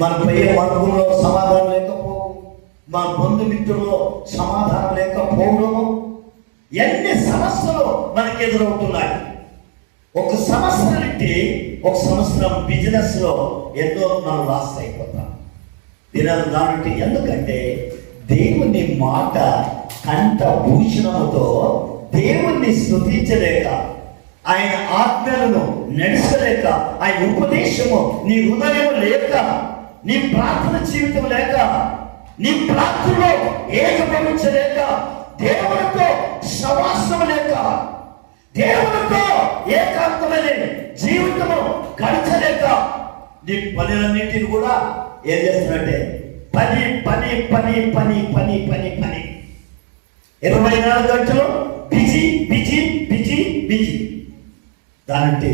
మన పోయే వర్గంలో సమాధానం లేకపోవడం, మన బంధుమిత్రుల్లో సమాధానం లేకపోవడము, ఎన్ని సమస్యలు మనకి ఎదురవుతున్నాయి. ఒక సంవత్సరం అంటే ఒక సంవత్సరం బిజినెస్ లో ఎంతో మనం లాస్ అయిపోతాం దినాలు దానికి. ఎందుకంటే దేవుని మాట కంఠ భూషణముతో దేవుణ్ణి స్తుతించలేక, ఆయన ఆజ్ఞలను నడుచలేక, ఆయన ఉపదేశము నీ హృదయం లేక, నీ ప్రార్థన జీవితం లేక, నీ ప్రార్థనలో ఏకీభవించలేక, దేవునితో సవాసం లేక, దేవునితో ఏకాంతమైన జీవితము గడచలేక, నీ పనులన్నింటిని కూడా ఏం చేస్తున్నట్టే పని పని పని పని పని పని పని 24 గంటలు బిజీ బిజీ బిజీ బిజీ. దానికి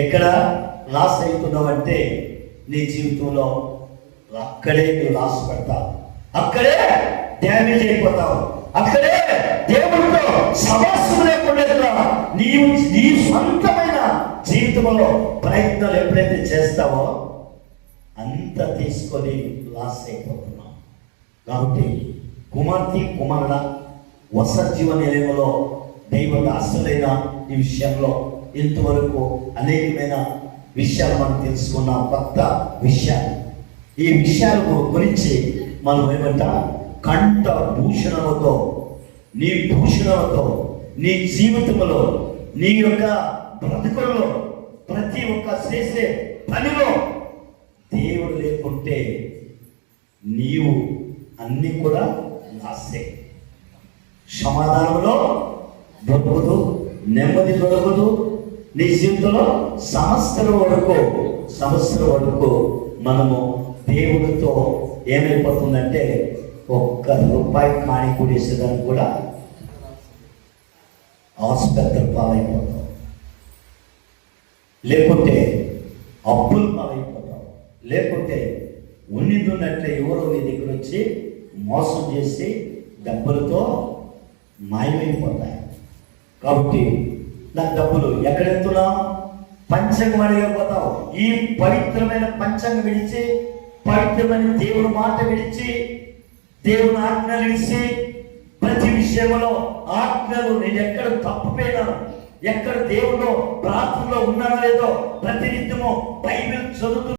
ఎక్కడ లాస్ అవుతున్నావంటే నీ జీవితంలో అక్కడే నువ్వు లాస్ పడతావు, అక్కడే డ్యామేజ్ అయిపోతావు, అక్కడే దేవుడితో సమస్య లేకుండా నీ సొంతమైన జీవితంలో ప్రయత్నాలు ఎప్పుడైతే చేస్తావో అంత తీసుకొని లాస్ అయిపోతున్నావు. కాబట్టి కుమార్తె కుమారుడ వసజీవ నిలయంలో దైవ దాసులైన ఈ విషయంలో ఇంతవరకు అనేకమైన విషయాలు మనం తెలుసుకున్న కొత్త విషయాలు, ఈ విషయాల గురించి మనం ఏమంటా కంఠ భూషణముతో, నీ భూషణముతో నీ జీవితంలో, నీ యొక్క బ్రతుకుల్లో, ప్రతి ఒక్క చేసే పనిలో దేవుడు లేకుంటే నీవు అన్నీ కూడా లాసే. సమాధానంలో దొరకదు, నెమ్మది దొరకదు. నీ జీవితంలో సంవత్సరం వరకు మనము దేవుడితో ఏమైపోతుందంటే ₹1 కాణి కూడేసేదానికి కూడా ఆసుపత్రి పాలైపోతాం, లేకుంటే అప్పులు పాలైపోతాం, లేకుంటే ఉన్నట్లే ఎవరో నీ దగ్గర వచ్చి మోసం చేసి డబ్బులతో మాయమైపోతాయి. కాబట్టి నా డబ్బులు ఎక్కడెత్తున్నావు? పంచంగం అడిగిపోతావు. ఈ పవిత్రమైన పంచంగం విడిచి, పవిత్రమైన దేవుని మాట విడిచి, దేవుని ఆజ్ఞలు విడిచి, ప్రతి విషయంలో ఆజ్ఞలు నేను ఎక్కడ తప్పుపోయినాను, ఎక్కడ దేవుడు ప్రార్థనలో ఉన్నానో లేదో ప్రతినిత్యము బైబిల్ చదువుతూ